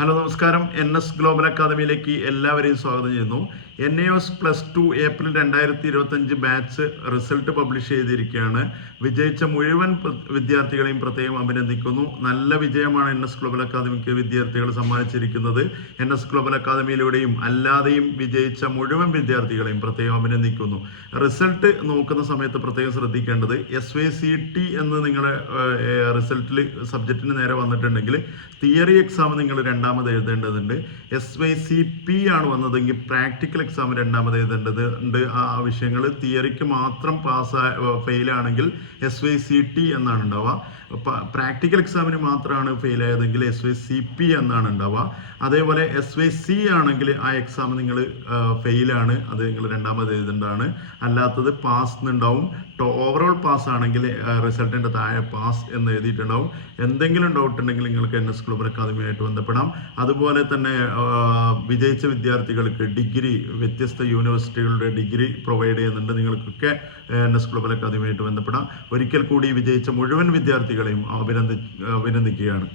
Hello നമസ്കാരം. NS global അക്കാദമിയിലേക്ക് എല്ലാവരെയും സ്വാഗതം ചെയ്യുന്നു. NAOS +2 April 2025 batch result publish ചെയ്തിരിക്കുകയാണ്. വിജയിച്ച മുഴുവൻ വിദ്യാർത്ഥികളെയും പ്രത്യേകം അഭിനന്ദിക്കുന്നു. നല്ല വിജയമാണ് NS ഗ്ലോബൽ അക്കാദമിക്ക് വിദ്യാർത്ഥികൾ സമ്മാനിച്ചിരിക്കുന്നത്. NS ഗ്ലോബൽ അക്കാദമിയിലൂടെയും അല്ലാതെയും വിജയിച്ച മുഴുവൻ വിദ്യാർത്ഥികളെയും പ്രത്യേകം അഭിനന്ദിക്കുന്നു. റിസൾട്ട് നോക്കുന്ന സമയത്ത് പ്രത്യേകം ശ്രദ്ധിക്കേണ്ടത് SYCT എന്ന് നിങ്ങളുടെ റിസൾട്ടിൽ സബ്ജക്റ്റിന് നേരെ വന്നിട്ടുണ്ടെങ്കിൽ തിയറി എക്സാം നിങ്ങൾ രണ്ടാമത് എഴുതേണ്ടതുണ്ട്. SYCP ആണ് വന്നതെങ്കിൽ പ്രാക്ടിക്കൽ എക്സാം രണ്ടാമത് എഴുതേണ്ടതുണ്ട്. ആ വിഷയങ്ങൾ തിയറിക്ക് മാത്രം ഫെയിലാണെങ്കിൽ SYCT എന്നാണ് ഉണ്ടാവുക. പ്രാക്ടിക്കൽ എക്സാമിന് മാത്രമാണ് ഫെയിൽ ആയതെങ്കിൽ SYCP എന്നാണ് ഉണ്ടാവുക. അതേപോലെ SYC ആണെങ്കിൽ ആ എക്സാം നിങ്ങൾ ഫെയിലാണ്, അത് നിങ്ങൾ രണ്ടാമത് എഴുതേണ്ടതാണ്. അല്ലാത്തത് പാസ് എന്നുണ്ടാവും. ഓവറോൾ പാസ് ആണെങ്കിൽ റിസൾട്ടിൻ്റെ താഴെ പാസ് എന്ന് എഴുതിയിട്ടുണ്ടാവും. എന്തെങ്കിലും ഡൗട്ട് ഉണ്ടെങ്കിൽ നിങ്ങൾക്ക് NS ഗ്ലോബൽ അക്കാദമിയായിട്ട് ബന്ധപ്പെടാം. അതുപോലെ തന്നെ വിജയിച്ച വിദ്യാർത്ഥികൾക്ക് ഡിഗ്രി, വ്യത്യസ്ത യൂണിവേഴ്സിറ്റികളുടെ ഡിഗ്രി പ്രൊവൈഡ് ചെയ്യുന്നുണ്ട്. നിങ്ങൾക്കൊക്കെ NS ഗ്ലോബൽ അക്കാദമിയായിട്ട് ബന്ധപ്പെടാം. ഒരിക്കൽ കൂടി വിജയിച്ച മുഴുവൻ വിദ്യാർത്ഥികളെയും അഭിനന്ദിക്കുകയാണ്.